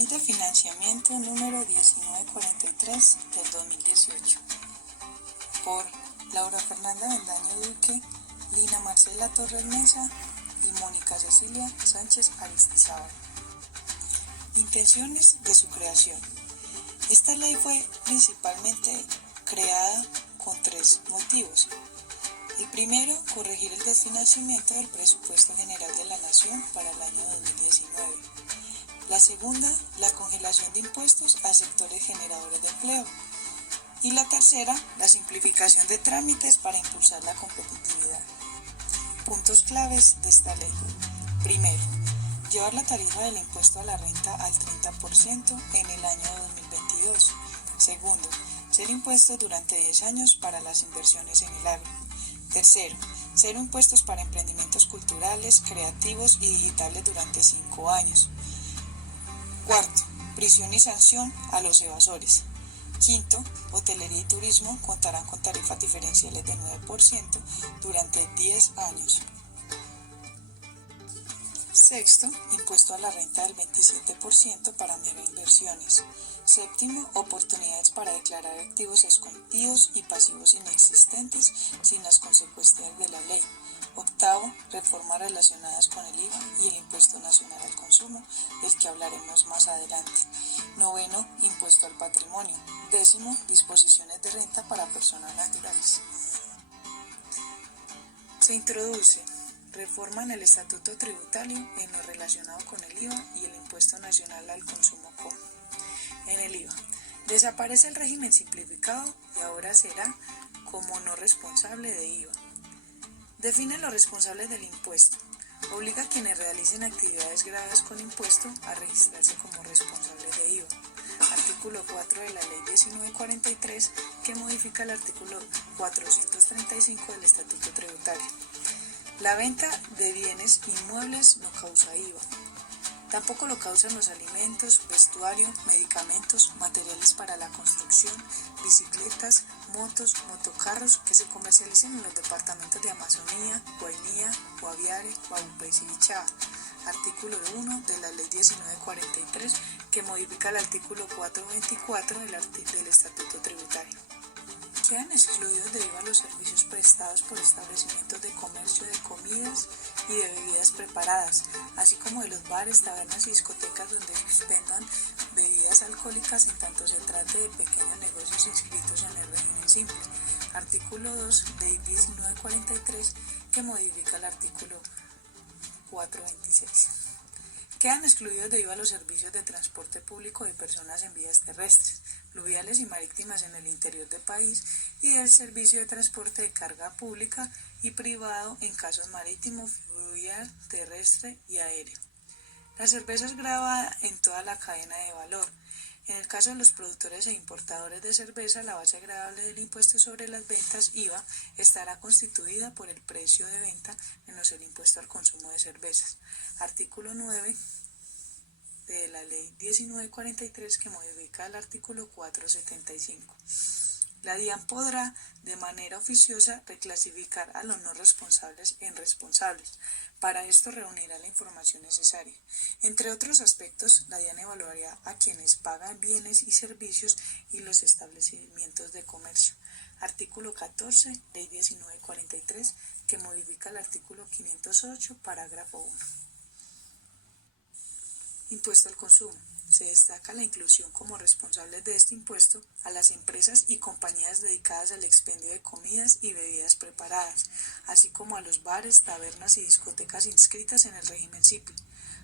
Ley de Financiamiento número 1943 del 2018 por Laura Fernanda Bendaño Duque, Lina Marcela Torres Mesa y Mónica Cecilia Sánchez Aristizábal. Intenciones de su creación. Esta ley fue principalmente creada con tres motivos. El primero, corregir el desfinanciamiento del presupuesto general de la Nación para el año 2019. La segunda, la congelación de impuestos a sectores generadores de empleo. Y la tercera, la simplificación de trámites para impulsar la competitividad. Puntos claves de esta ley. Primero, llevar la tarifa del impuesto a la renta al 30% en el año 2022. Segundo, ser impuesto durante 10 años para las inversiones en el agro. Tercero, ser impuestos para emprendimientos culturales, creativos y digitales durante 5 años. Cuarto, prisión y sanción a los evasores. Quinto, hotelería y turismo contarán con tarifas diferenciales de 9% durante 10 años. Sexto, impuesto a la renta del 27% para megainversiones. Séptimo, oportunidades para declarar activos escondidos y pasivos inexistentes sin las consecuencias de la ley. Octavo, reformas relacionadas con el IVA y el impuesto nacional al consumo, del que hablaremos más adelante. Noveno, impuesto al patrimonio. Décimo, disposiciones de renta para personas naturales. Se introduce reforma en el estatuto tributario en lo relacionado con el IVA y el impuesto nacional al consumo común. En el IVA, desaparece el régimen simplificado y ahora será como no responsable de IVA. Define los responsables del impuesto. Obliga a quienes realicen actividades graves con impuesto a registrarse como responsables de IVA. Artículo 4 de la Ley 1943, que modifica el artículo 435 del Estatuto Tributario. La venta de bienes inmuebles no causa IVA. Tampoco lo causan los alimentos, vestuario, medicamentos, materiales para la construcción, bicicletas, motos, motocarros que se comercialicen en los departamentos de Amazonía, Guainía, Guaviare, Guaupés y Bichá. Artículo 1 de la Ley 1943, que modifica el artículo 424 del Estatuto Tributario. Quedan excluidos de IVA los servicios prestados por establecimientos de comercio de comidas y de bebidas preparadas, así como de los bares, tabernas y discotecas donde expendan bebidas alcohólicas en tanto se trate de pequeños negocios inscritos en el régimen simple. Artículo 2, Ley 1943, que modifica el artículo 426. Quedan excluidos de IVA los servicios de transporte público de personas en vías terrestres, fluviales y marítimas en el interior del país y del servicio de transporte de carga pública y privado en casos marítimo, fluvial, terrestre y aéreo. La cerveza es gravada en toda la cadena de valor. En el caso de los productores e importadores de cerveza, la base gravable del impuesto sobre las ventas, IVA, estará constituida por el precio de venta menos el impuesto al consumo de cervezas. Artículo 9 de la Ley 1943, que modifica el artículo 475. La DIAN podrá, de manera oficiosa, reclasificar a los no responsables en responsables. Para esto reunirá la información necesaria. Entre otros aspectos, la DIAN evaluará a quienes pagan bienes y servicios y los establecimientos de comercio. Artículo 14, Ley 1943, que modifica el artículo 508, parágrafo 1. Impuesto al consumo. Se destaca la inclusión como responsables de este impuesto a las empresas y compañías dedicadas al expendio de comidas y bebidas preparadas, así como a los bares, tabernas y discotecas inscritas en el régimen simple.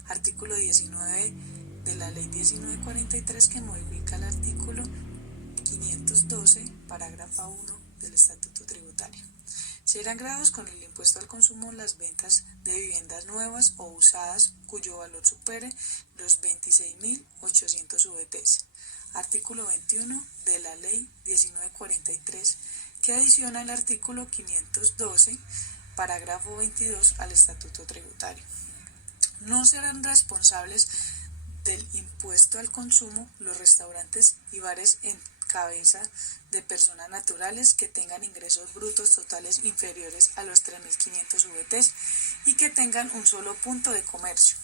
Artículo 19 de la Ley 1943, que modifica el artículo 512, parágrafo 1 del Estatuto Tributario. Serán gravados con el impuesto al consumo las ventas de viviendas nuevas o usadas cuyo valor supere los 26.800 VTs. Artículo 21 de la Ley 1943, que adiciona el artículo 512, parágrafo 22 al Estatuto Tributario. No serán responsables del impuesto al consumo los restaurantes y bares en cabeza de personas naturales que tengan ingresos brutos totales inferiores a los 3.500 VTs y que tengan un solo punto de comercio.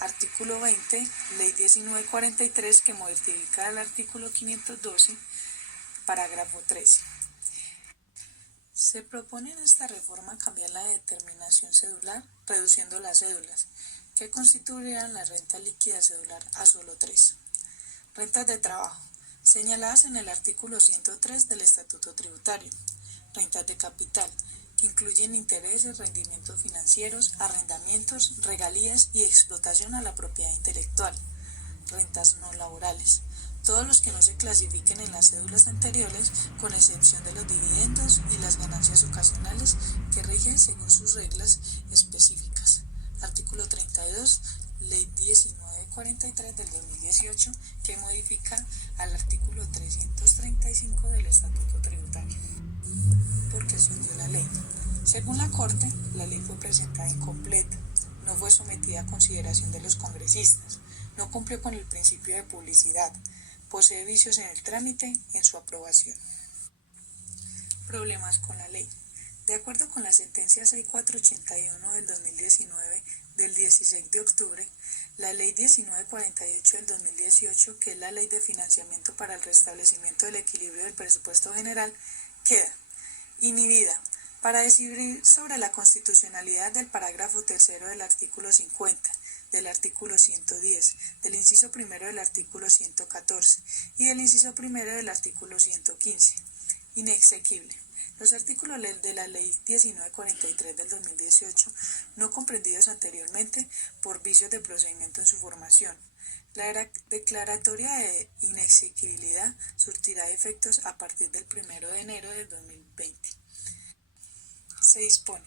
Artículo 20, Ley 1943, que modifica el artículo 512, parágrafo 13. Se propone en esta reforma cambiar la determinación cedular, reduciendo las cédulas, que constituirán la renta líquida cedular a solo 3. Rentas de trabajo, señaladas en el artículo 103 del Estatuto Tributario. Rentas de capital, que incluyen intereses, rendimientos financieros, arrendamientos, regalías y explotación a la propiedad intelectual. Rentas no laborales, todos los que no se clasifiquen en las cédulas anteriores, con excepción de los dividendos y las ganancias ocasionales que rigen según sus reglas específicas. Artículo 32, Ley 1943 del 2018, que modifica al artículo 335 del Estatuto Tributario. ¿Por qué se hundió la ley? Según la Corte, la ley fue presentada incompleta, no fue sometida a consideración de los congresistas, no cumplió con el principio de publicidad, posee vicios en el trámite en su aprobación. Problemas con la ley. De acuerdo con la sentencia 6481 del 2019 del 16 de octubre, la Ley 1948 del 2018, que es la Ley de Financiamiento para el Restablecimiento del Equilibrio del Presupuesto General, queda inhibida para decidir sobre la constitucionalidad del parágrafo tercero del artículo 50, del artículo 110, del inciso primero del artículo 114 y del inciso primero del artículo 115. Inexequible. Los artículos de la Ley 1943 del 2018, no comprendidos anteriormente por vicios de procedimiento en su formación. La declaratoria de inexequibilidad surtirá efectos a partir del 1 de enero del 2020. Se dispone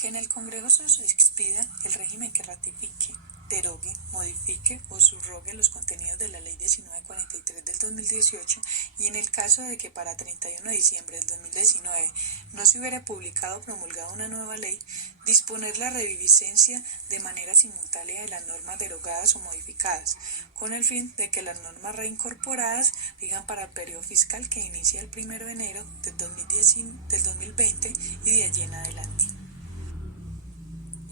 que en el Congreso se expida el régimen que ratifique, derogue, modifique o subrogue los contenidos de la Ley 1943 del 2018 y en el caso de que para 31 de diciembre del 2019 no se hubiera publicado o promulgado una nueva ley, disponer la reviviscencia de manera simultánea de las normas derogadas o modificadas, con el fin de que las normas reincorporadas rijan para el periodo fiscal que inicia el 1 de enero del 2020 y de allí en adelante.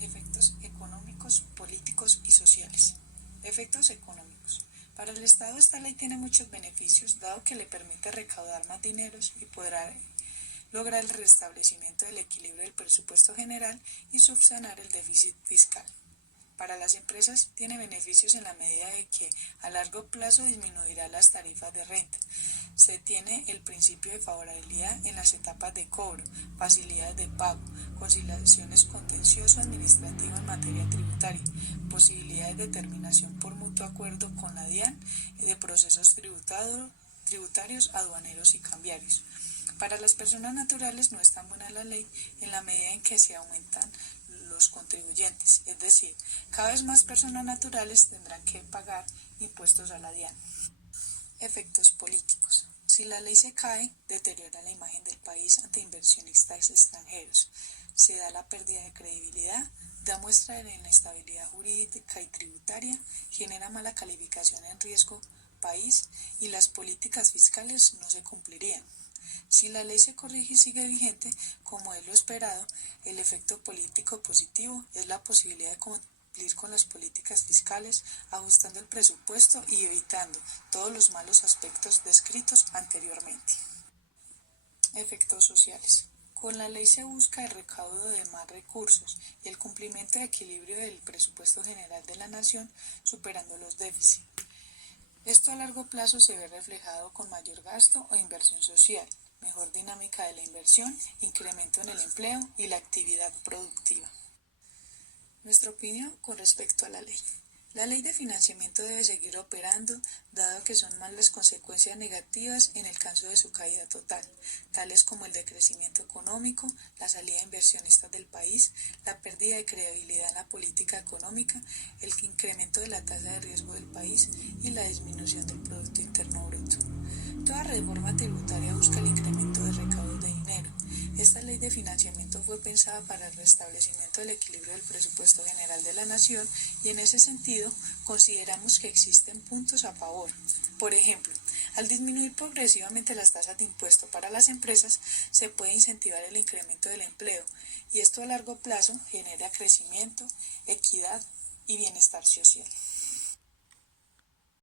Efectos económicos, políticos y sociales. Efectos económicos. Para el Estado esta ley tiene muchos beneficios, dado que le permite recaudar más dineros y podrá lograr el restablecimiento del equilibrio del presupuesto general y subsanar el déficit fiscal. Para las empresas tiene beneficios en la medida de que a largo plazo disminuirá las tarifas de renta. Se tiene el principio de favorabilidad en las etapas de cobro, facilidades de pago, conciliaciones contencioso-administrativo en materia tributaria, posibilidades de terminación por mutuo acuerdo con la DIAN de procesos tributarios, aduaneros y cambiarios. Para las personas naturales no es tan buena la ley en la medida en que se aumentan los contribuyentes, es decir, cada vez más personas naturales tendrán que pagar impuestos a la DIAN. Efectos políticos. Si la ley se cae, deteriora la imagen del país ante inversionistas extranjeros, se da la pérdida de credibilidad, da muestra de inestabilidad jurídica y tributaria, genera mala calificación en riesgo país y las políticas fiscales no se cumplirían. Si la ley se corrige y sigue vigente, como es lo esperado, el efecto político positivo es la posibilidad de cumplir con las políticas fiscales, ajustando el presupuesto y evitando todos los malos aspectos descritos anteriormente. Efectos sociales. Con la ley se busca el recaudo de más recursos y el cumplimiento de equilibrio del presupuesto general de la nación, superando los déficits. Esto a largo plazo se ve reflejado con mayor gasto o inversión social, mejor dinámica de la inversión, incremento en el empleo y la actividad productiva. Nuestra opinión con respecto a la ley. La ley de financiamiento debe seguir operando, dado que son más las consecuencias negativas en el caso de su caída total, tales como el decrecimiento económico, la salida de inversionistas del país, la pérdida de credibilidad en la política económica, el incremento de la tasa de riesgo del país y la disminución del Producto Interno Bruto. Toda reforma tributaria busca el incremento de recaudos de dinero. Esta ley de financiamiento fue pensada para el restablecimiento del equilibrio del presupuesto general de la nación y en ese sentido consideramos que existen puntos a favor. Por ejemplo, al disminuir progresivamente las tasas de impuesto para las empresas, se puede incentivar el incremento del empleo y esto a largo plazo genera crecimiento, equidad, y bienestar social.